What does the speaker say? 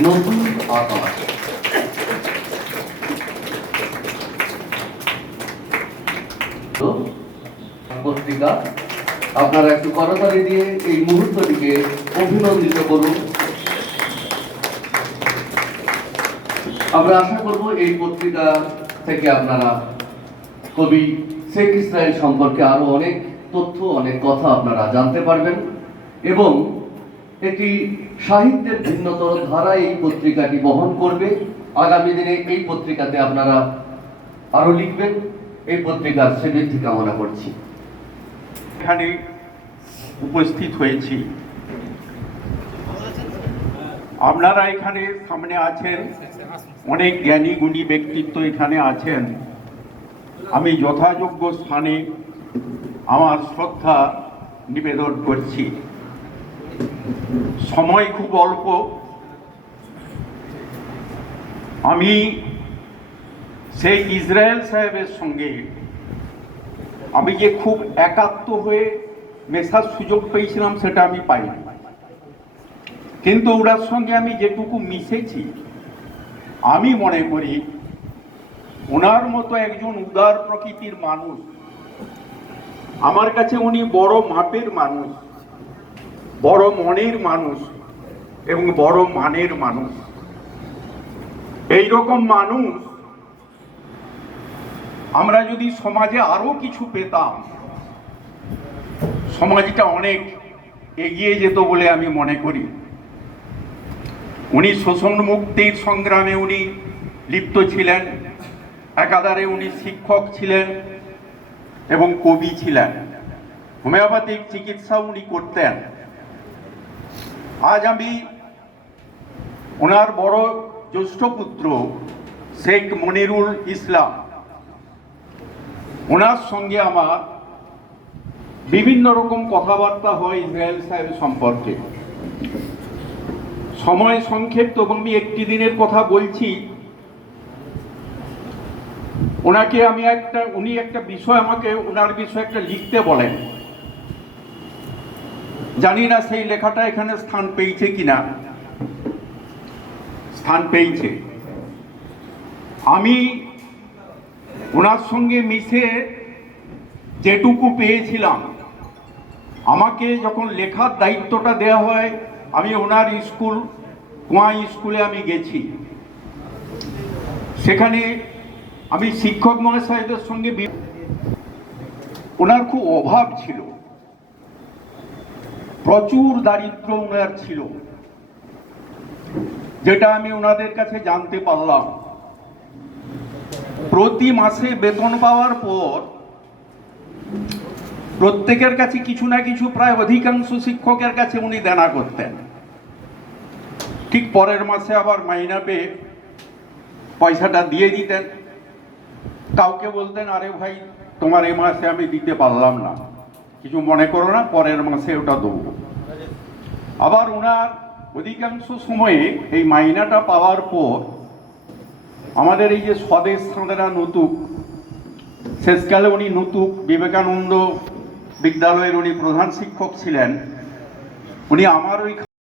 নতুন আকাশ। পত্রিকা, আপনারা একটু করতালি দিয়ে এই মুহূর্তটিকে অভিনন্দিত করুন। আমরা আশা করব এই পত্রিকা থেকে আপনারা কবি শেখ ইসরাইল সম্পর্কে আরো অনেক তথ্য, অনেক কথা আপনারা জানতে পারবেন এবং একটি সাহিত্যের ভিন্নতর ধারা এই পত্রিকাটি বহন করবে। আগামী দিনে এই পত্রিকাতে আপনারা আরো লিখবেন, এই পত্রিকার শ্রীবৃদ্ধি কামনা করছি। এখানে উপস্থিত হয়েছি, আপনারা এখানে সামনে আছেন, অনেক জ্ঞানী গুণী ব্যক্তিত্ব এখানে আছেন। আমি যথাযোগ্য স্থানে আমার শ্রদ্ধা নিবেদন করছি। সময় খুব অল্প, আমি সেই ইসরায়েল সাহেবের সঙ্গে আমি যে খুব একাত্ম হয়ে মেশার সুযোগ পেয়েছিলাম সেটা আমি পাইনি, কিন্তু ওনার সঙ্গে আমি যেটুকু মিশেছি আমি মনে করি ওনার মতো একজন উদার প্রকৃতির মানুষ, আমার কাছে উনি বড় মাপের মানুষ, বড় মনের মানুষ এবং বড় মানের মানুষ। এই রকম মানুষ আমরা যদি সমাজে আরো কিছু পেতাম, সমাজটা অনেক এগিয়ে যেত বলে আমি মনে করি। উনি শোষণ মুক্তির সংগ্রামে উনি লিপ্ত ছিলেন, একাধারে উনি শিক্ষক ছিলেন এবং কবি ছিলেন, হোমিওপ্যাথিক চিকিৎসা উনি করতেন। আজ আমি ওনার বড় জ্যেষ্ঠ পুত্র শেখ মনিরুল ইসলাম, ওনার সঙ্গে আমার বিভিন্ন রকম কথাবার্তা হয় ইসরায়েল সাহেব সম্পর্কে। সময় সংক্ষিপ্ত এবং আমি একটি দিনের কথা বলছি। উনি একটা বিষয় আমাকে ওনার বিষয়ে একটা লিখতে বলেন, জানি না সেই লেখাটা এখানে স্থান পেয়েছে কিনা। স্থান পেয়েছে। আমি ওনার সঙ্গে মিশে যেটুকু পেয়েছিলাম, আমাকে যখন লেখার দায়িত্বটা দেওয়া হয়, আমি ওনার স্কুল কুয়া স্কুলে আমি গেছি। সেখানে আমি শিক্ষক মহাশয়দের সঙ্গে, ওনার খুব অভাব ছিল, প্রচুর দারিদ্র ওনার ছিল, যেটা আমি ওনাদের কাছে জানতে পারলাম। প্রতি মাসে বেতন পাওয়ার পর প্রত্যেকের কাছে কিছু না কিছু, প্রায় অধিকাংশ শিক্ষকের কাছে উনি দেনা করতেন। ঠিক পরের মাসে আবার মাইনা পেয়ে পয়সাটা দিয়ে দিতেন। কাউকে বলতেন, আরে ভাই তোমার এই মাসে আমি দিতে পারলাম না, কিছু মনে করো না, পরের মাসে ওটা দেবো। আবার ওনার অধিকাংশ সময়ে এই মাইনাটা পাওয়ার পর আমাদের এই যে স্বদেশ সাঁতরা নতুক, শেষকালে উনি নতুক বিবেকানন্দ বিদ্যালয়ের উনি প্রধান শিক্ষক ছিলেন। উনি আমার ওই